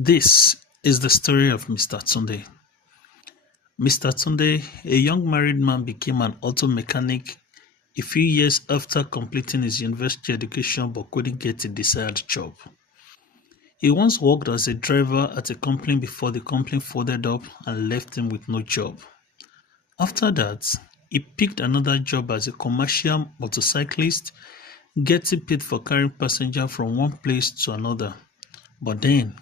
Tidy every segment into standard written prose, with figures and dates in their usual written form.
This is the story of Mr. Tunde. Mr. Tunde, a young married man, became an auto mechanic a few years after completing his university education but couldn't get a desired job. He once worked as a driver at a company before the company folded up and left him with no job. After that, he picked another job as a commercial motorcyclist, getting paid for carrying passengers from one place to another. But then,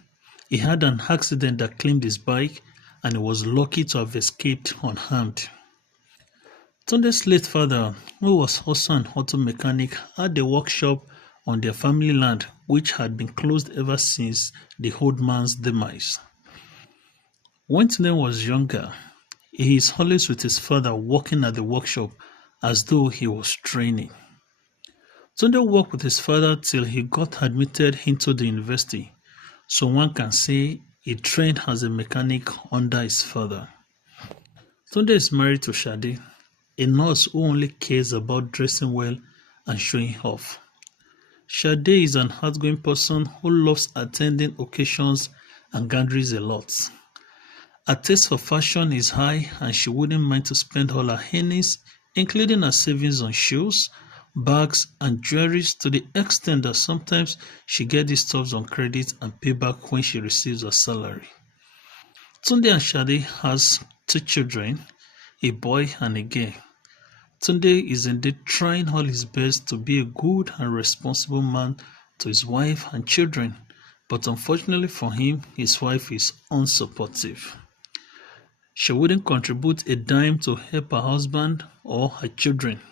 he had an accident that claimed his bike and he was lucky to have escaped unharmed. Tunde's late father, who was also an auto mechanic, had a workshop on their family land which had been closed ever since the old man's demise. When Tunde was younger, he is always with his father working at the workshop as though he was training. Tunde worked with his father till he got admitted into the university, so one can say he trained as a mechanic under his father. Tunde is married to Sade, a nurse who only cares about dressing well and showing off. Sade is an outgoing person who loves attending occasions and gatherings a lot. Her taste for fashion is high and she wouldn't mind to spend all her earnings, including her savings on shoes, bags and jewelries to the extent that sometimes she gets these stuffs on credit and pay back when she receives her salary. Tunde and Sade has two children, a boy and a girl. Tunde is indeed trying all his best to be a good and responsible man to his wife and children, but unfortunately for him, his wife is unsupportive. She wouldn't contribute a dime to help her husband or her children.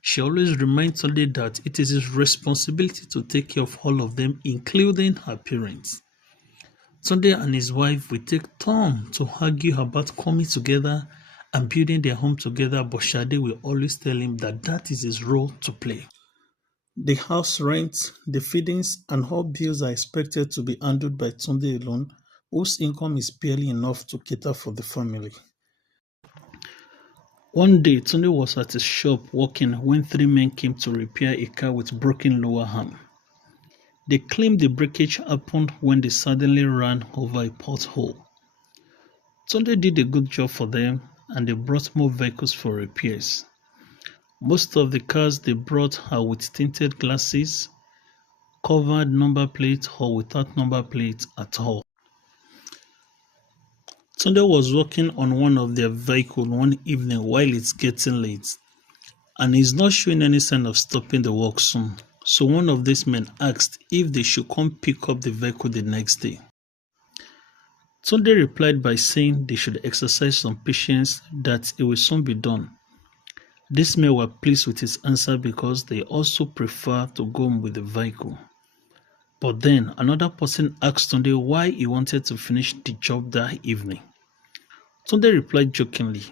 She always reminds Tunde that it is his responsibility to take care of all of them, including her parents. Tunde and his wife will take turns to argue about coming together and building their home together, but Sade will always tell him that that is his role to play. The house rent, the feedings, and all bills are expected to be handled by Tunde alone, whose income is barely enough to cater for the family. One day, Tunde was at his shop working when three men came to repair a car with broken lower arm. They claimed the breakage happened when they suddenly ran over a pothole. Tunde did a good job for them and they brought more vehicles for repairs. Most of the cars they brought are with tinted glasses, covered number plates or without number plates at all. Tunde was working on one of their vehicles one evening while it's getting late, and he's not showing any sign of stopping the work soon. So one of these men asked if they should come pick up the vehicle the next day. Tunde replied by saying they should exercise some patience, that it will soon be done. These men were pleased with his answer because they also prefer to go home with the vehicle. But then another person asked Tunde why he wanted to finish the job that evening. Tunde replied jokingly.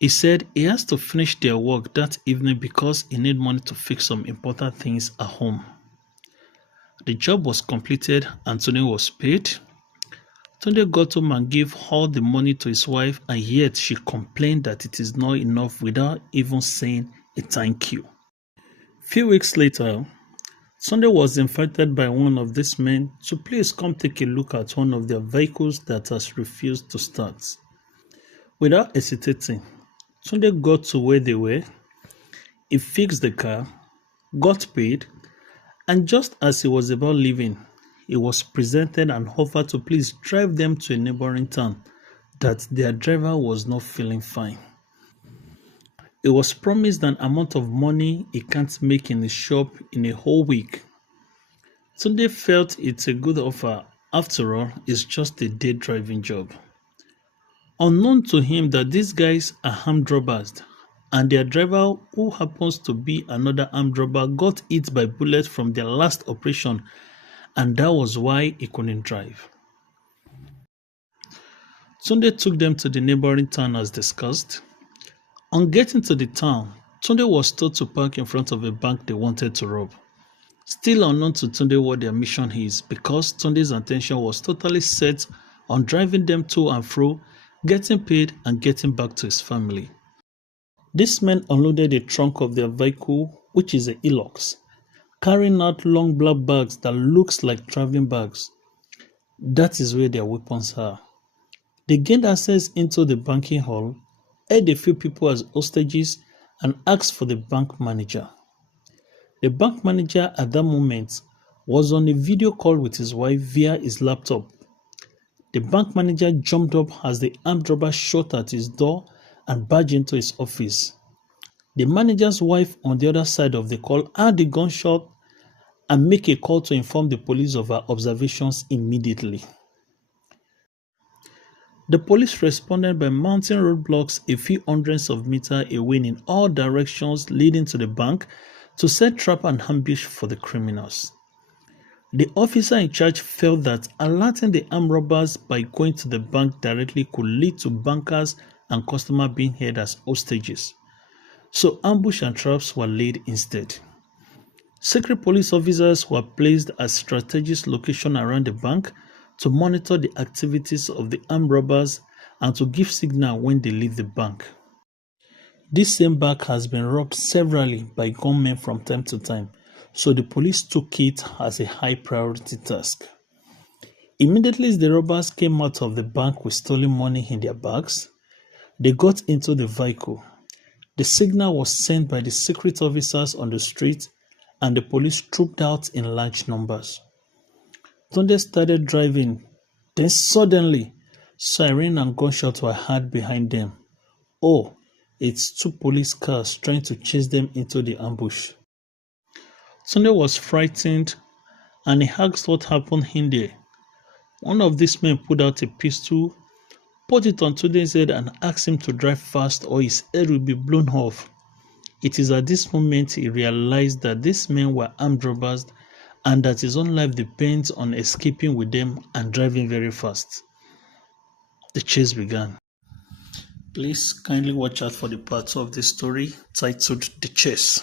He said he has to finish their work that evening because he needs money to fix some important things at home. The job was completed and Tunde was paid. Tunde got home and gave all the money to his wife, and yet she complained that it is not enough without even saying a thank you. Few weeks later, Tunde was invited by one of these men to please come take a look at one of their vehicles that has refused to start. Without hesitating, Tunde got to where they were, he fixed the car, got paid, and just as he was about leaving, he was presented an offer to please drive them to a neighboring town, that their driver was not feeling fine. He was promised an amount of money he can't make in his shop in a whole week. Tunde felt it's a good offer. After all, it's just a day driving job. Unknown to him that these guys are armed robbers, and their driver, who happens to be another armed robber, got hit by bullets from their last operation, and that was why he couldn't drive. Tunde took them to the neighboring town as discussed. On getting to the town, Tunde was told to park in front of a bank they wanted to rob. Still unknown to Tunde what their mission is, because Tunde's attention was totally set on driving them to and fro, getting paid and getting back to his family. These men unloaded the trunk of their vehicle, which is a Hilux, carrying out long black bags that looks like traveling bags. That is where their weapons are. They gained access into the banking hall, held a few people as hostages, and asked for the bank manager. The bank manager at that moment was on a video call with his wife via his laptop. The bank manager jumped up as the armed robber shot at his door and barged into his office. The manager's wife on the other side of the call heard the gunshot and make a call to inform the police of her observations immediately. The police responded by mounting roadblocks a few hundreds of meters away in all directions leading to the bank to set trap and ambush for the criminals. The officer in charge felt that alerting the armed robbers by going to the bank directly could lead to bankers and customers being held as hostages. So ambush and traps were laid instead. Secret police officers were placed at strategic locations around the bank to monitor the activities of the armed robbers and to give signal when they leave the bank. This same bank has been robbed severally by gunmen from time to time, so the police took it as a high priority task. Immediately as the robbers came out of the bank with stolen money in their bags, they got into the vehicle. The signal was sent by the secret officers on the street and the police trooped out in large numbers. Tunde started driving, then suddenly, siren and gunshots were heard behind them. Oh, it's two police cars trying to chase them into the ambush. Tunde was frightened and he asked what happened in there. One of these men pulled out a pistol, put it on Tunde's head and asked him to drive fast or his head will be blown off. It is at this moment he realized that these men were armed robbers and that his own life depends on escaping with them and driving very fast. The chase began. Please kindly watch out for the part 2 of this story titled The Chase.